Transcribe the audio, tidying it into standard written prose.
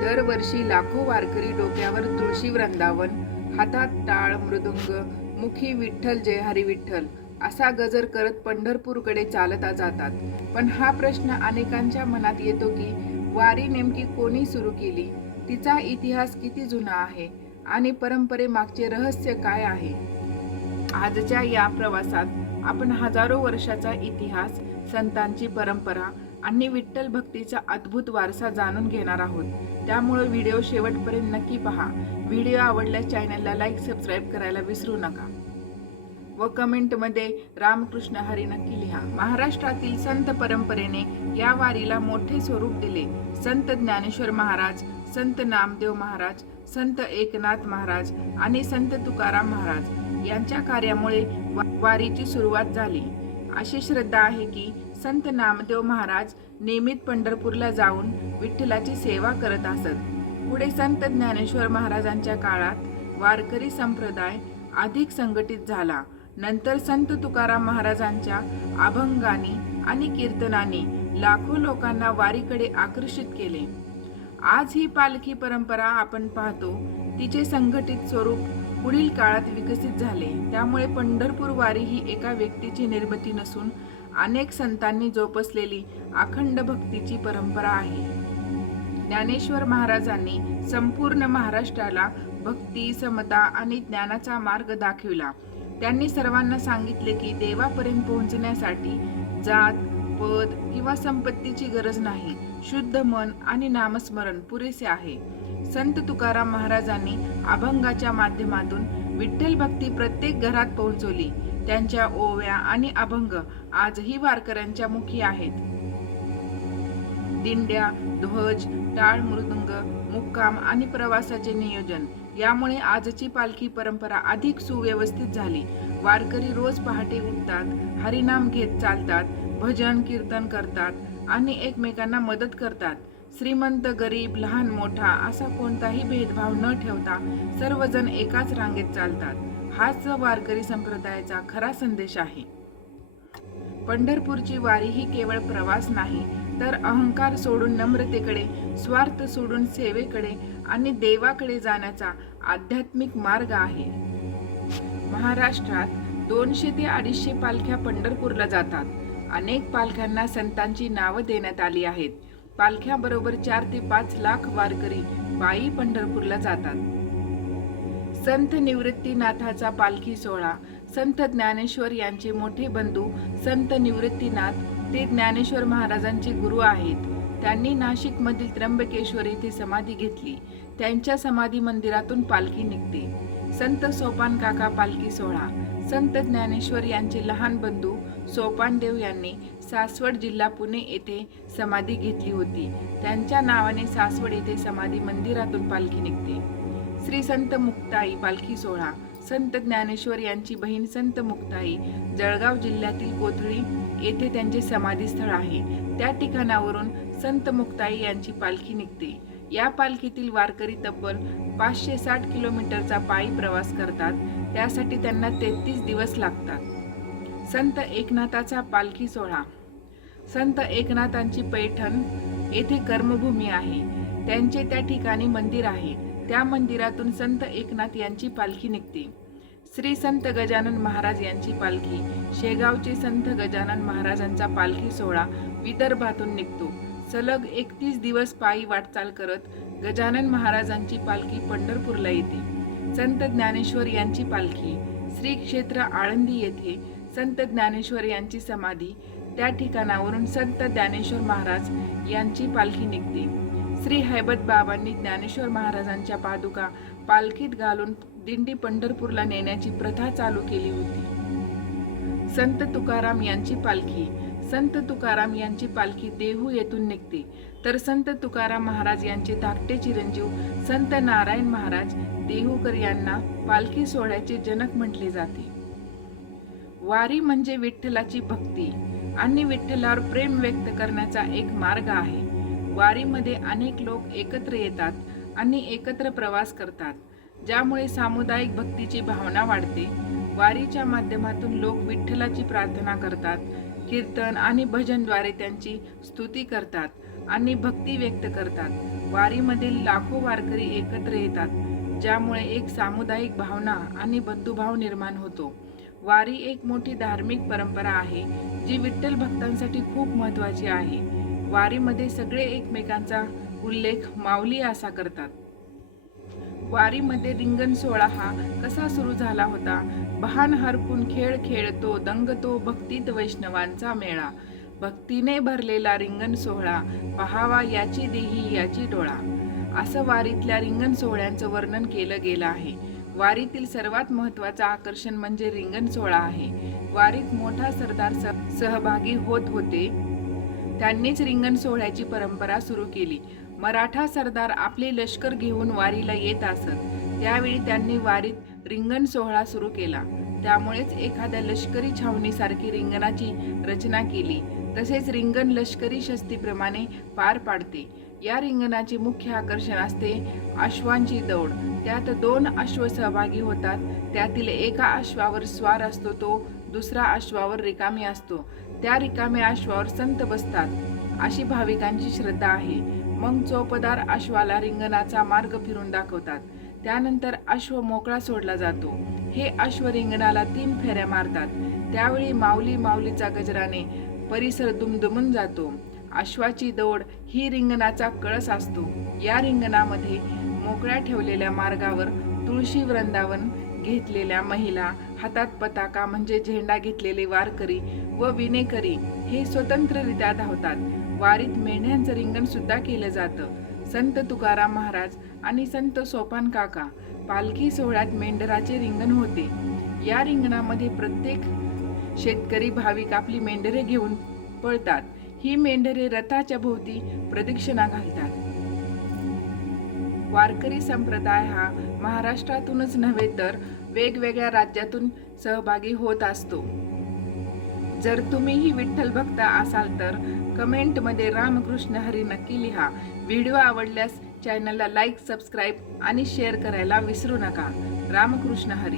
दरवर्षी लाखो वारकरी डोक्यावर तुळशी वृंदावन, हातात टाळ मृदुंग, मुखी विठ्ठल जय हरी विठ्ठल असा गजर करत पंढरपूरकडे चालत जातात. पण हा प्रश्न अनेकांच्या मनात येतो की वारी नेमकी कोणी सुरू केली, तिचा इतिहास किती जुना आहे आणि परंपरेमागचे रहस्य काय आहे. आजच्या या प्रवासात आपण हजारो वर्षाचा इतिहास, संतांची परंपरा आणि विठ्ठल भक्तीचा अद्भुत वारसा जाणून घेणार आहोत. त्यामुळे व्हिडिओ शेवटपर्यंत नक्की पहा. व्हिडिओ आवडल्यास चॅनलला लाईक, सबस्क्राईब करायला विसरू नका व कमेंटमध्ये रामकृष्ण हरी नक्की लिहा. महाराष्ट्रातील संत परंपरेने या वारीला मोठे स्वरूप दिले. संत ज्ञानेश्वर महाराज, संत नामदेव महाराज, संत एकनाथ महाराज आणि संत तुकाराम महाराज यांच्या कार्यामुळे वारीची सुरुवात झाली. अशी श्रद्धा आहे की संत नामदेव महाराज नियमित पंढरपूरला जाऊन विठ्ठलाची सेवा करत असत. पुढे संत ज्ञानेश्वर महाराजांच्या काळात वारकरी संप्रदाय अधिक संघटित झाला. नंतर संत तुकाराम महाराजांच्या अभंगानी आणि कीर्तनाने लाखो लोकांना वारीकडे आकर्षित केले. आज ही पालखी परंपरा आपण पाहतो, तिचे संघटित स्वरूप पुढील काळात विकसित झाले. त्यामुळे पंढरपूर वारी ही एका व्यक्तीची निर्मिती नसून अनेक संतांनी जोपासलेली अखंड भक्तीची परंपरा आहे. ज्ञानेश्वर महाराजांनी संपूर्ण महाराष्ट्राला भक्ती, समता आणि ज्ञानाचा मार्ग दाखविला. त्यांनी सर्वांना सांगितले की देवापर्यंत पोहोचण्यासाठी जात, पद किंवा संपत्तीची गरज नाही, शुद्ध मन आणि नामस्मरण पुरेसे आहे. संत तुकाराम महाराजांनी अभंगाच्या माध्यमातून विठ्ठल भक्ती प्रत्येक घरात पोहोचवली. त्यांच्या ओव्या आणि अभंग आजही वारकऱ्यांच्या मुखी आहेत. दिंड्या, ध्वज, टाळ मृदुंग, मुक्काम आणि प्रवासाचे नियोजन यामुळे आजची पालखी परंपरा अधिक सुव्यवस्थित झाली. वारकरी रोज पहाटे उठतात, हरिनाम घेत चालतात, भजन कीर्तन करतात आणि एकमेकांना मदत करतात. श्रीमंत, गरीब, लहान मोठा असा कोणताही भेदभाव न ठेवता सर्वजण एकाच रांगेत चालतात. हाच वारकरी संप्रदायाचा खरा संदेश आहे. पंढरपूरची वारी ही केवळ प्रवास नाही, तर अहंकार सोडून नम्रतेकडे, स्वार्थ सोडून सेवेकडे आणि देवाकडे जाण्याचा आध्यात्मिक मार्ग आहे. महाराष्ट्रात 200 ते 250 पालख्या पंढरपूरला जातात. अनेक पालख्यांना संतांची नावं देण्यात आली आहेत. पालख्याबरोबर 4 ते 5 लाख वारकरी पायी पंढरपूरला जातात. संत निवृत्तीनाथाचा पालखी सोहळा. संत ज्ञानेश्वर यांचे मोठे बंधू संत निवृत्तीनाथ ते ज्ञानेश्वर महाराजांचे गुरु आहेत. त्यांनी नाशिकमधील त्र्यंबकेश्वर येथे समाधी घेतली. त्यांच्या समाधी मंदिरातून पालखी निघते. संत सोपान काका पालखी सोहळा. संत ज्ञानेश्वर यांचे लहान बंधू सोपानदेव यांनी सासवड जिल्हा पुणे येथे समाधी घेतली होती. त्यांच्या नावाने सासवड येथे समाधी मंदिरातून पालखी निघते. श्री संत मुक्ताई पालखी सोहळा. संत ज्ञानेश्वर यांची बहीण संत मुक्ताई जळगाव जिल्ह्यातील कोथळी येथे त्यांचे समाधीस्थळ आहे. त्या ठिकाणावरून संत मुक्ताई यांची पालखी निघते. या पालखीतील वारकरी तब्बल 560 किलोमीटरचा पायी प्रवास करतात. त्यासाठी त्यांना 33 दिवस लागतात. संत एकनाथाचा पालखी सोहळा. संत एकनाथांची पैठण येथे कर्मभूमी आहे. त्यांचे त्या ठिकाणी मंदिर आहे. त्या मंदिरातून संत एकनाथ यांची पालखी निघते. श्री संत गजानन महाराज यांची पालखी. शेगावचे संत गजानन महाराजांचा पालखी सोहळा विदर्भातून निघतो. सलग 31 दिवस पायी वाटचाल करत गजानन महाराजांची पालखी पंढरपूरला येते. संत ज्ञानेश्वर यांची पालखी. श्री क्षेत्र आळंदी येथे संत ज्ञानेश्वर यांची समाधी. त्या ठिकाणावरून संत ज्ञानेश्वर महाराज यांची पालखी निघते. श्री हैबत बाबांनी ज्ञानेश्वर महाराजांच्या पादुका पालखीत घालून दिंडी पंढरपूरला नेण्याची प्रथा चालू केली होती. संत तुकाराम यांची पालखी. संत तुकाराम यांची पालखी देहू येथून निघते. तर संत तुकाराम महाराज यांचे धाकटे चिरंजीव संत नारायण महाराज देहूकर यांना पालखी सोहळ्याचे जनक म्हटले जाते. वारी म्हणजे विठ्ठलाची भक्ती आणि विठ्ठलावर प्रेम व्यक्त करण्याचा एक मार्ग आहे. वारीमध्ये अनेक लोक एकत्र येतात आणि एकत्र प्रवास करतात, ज्यामुळे सामुदायिक भक्तीची भावना वाढते. वारीच्या माध्यमातून लोक विठ्ठलाची प्रार्थना करतात, कीर्तन आणि भजनद्वारे त्यांची स्तुती करतात. आणि भक्ती व्यक्त करतात। वारीमधील लाखो वारकरी एकत्र येतात, ज्यामुळे एक सामुदायिक भावना आणि बंधुभाव निर्माण होतो। वारी एक मोठी धार्मिक परंपरा आहे, जी विठ्ठल भक्तांसाठी खूप महत्त्वाची आहे। वारीमध्ये सगळे एकमेकांचा उल्लेख माऊली असा करतात। वारीमध्ये रिंगण सोहळा हा कसा सुरू झाला होता? बहान हरपून खेळ खेळतो, दंगतो भक्तीत वैष्णवांचा मेळा। भक्तीने भरलेला रिंगण सोहळा, पहावा याची देही याची डोळा। असं वारीतल्या रिंगण सोहळ्यांचं वर्णन केलं गेलं आहे। वारीतील सर्वात महत्त्वाचं आकर्षण म्हणजे रिंगण सोहळा आहे। वारीत मोठा सरदार सहभागी होत होते, त्यांनीच रिंगण सोहळ्याची परंपरा सुरू केली। मराठा सरदार आपले लष्कर घेऊन वारीला येत असत, त्यावेळी त्यांनी वारीत रिंगण सोहळा सुरू केला। त्यामुळेच एखाद्या लष्करी छावणीसारखी रिंगणाची रचना केली। तसेच रिंगण लष्करी शस्तीप्रमाणे पार पाडते। या रिंगणाचे मुख्य आकर्षण असते अश्वांची दौड। त्यात 2 अश्व सहभागी होतात, त्यातील एका अश्वावर स्वार असतो तो दुसरा अश्वावर रिकामी असतो। त्या रिकाम्या अश्वावर संत बसतात, अशी भाविकांची श्रद्धा आहे। मग चौपदार अश्वाला रिंगणाचा मार्ग फिरून दाखवतात। त्यानंतर अश्व मोकळा सोडला जातो। हे अश्व रिंगणाला 3 फेऱ्या मारतात। त्यावेळी माऊली माऊलीचा गजराने परिसर दुमदुमून जातो। अश्वाची दौड ही रिंगणाचा कळस असतो। या रिंगणामध्ये मोकळ्या ठेवलेल्या मार्गावर तुळशी वृंदावन घेतलेल्या महिला, हातात पताका म्हणजे झेंडा घेतलेले वारकरी व विणेकरी हे स्वतंत्ररित्या धावतात। वारीत मेंढ्यांचं रिंगण सुद्धा केलं जातं। संत तुकाराम महाराज आणि संत सोपान काका पालखी सोहळ्यात मेंढराचे रिंगण होते। या रिंगणामध्ये प्रत्येक शेतकरी भाविक आपली मेंढरे घेऊन पळतात। ही मेंढरे रथाच्या भोवती प्रदक्षिणा घालतात। वारकरी संप्रदाय हा महाराष्ट्रातूनच नव्हे तर वेगवेगळ्या राज्यातून सहभागी होत असतो। जर तुम्हीही विठ्ठल भक्त असाल तर कमेंटमध्ये रामकृष्ण हरी नक्की लिहा। व्हिडिओ आवडल्यास चॅनलला लाईक, सबस्क्राईब आणि शेअर करायला विसरू नका। रामकृष्ण हरी।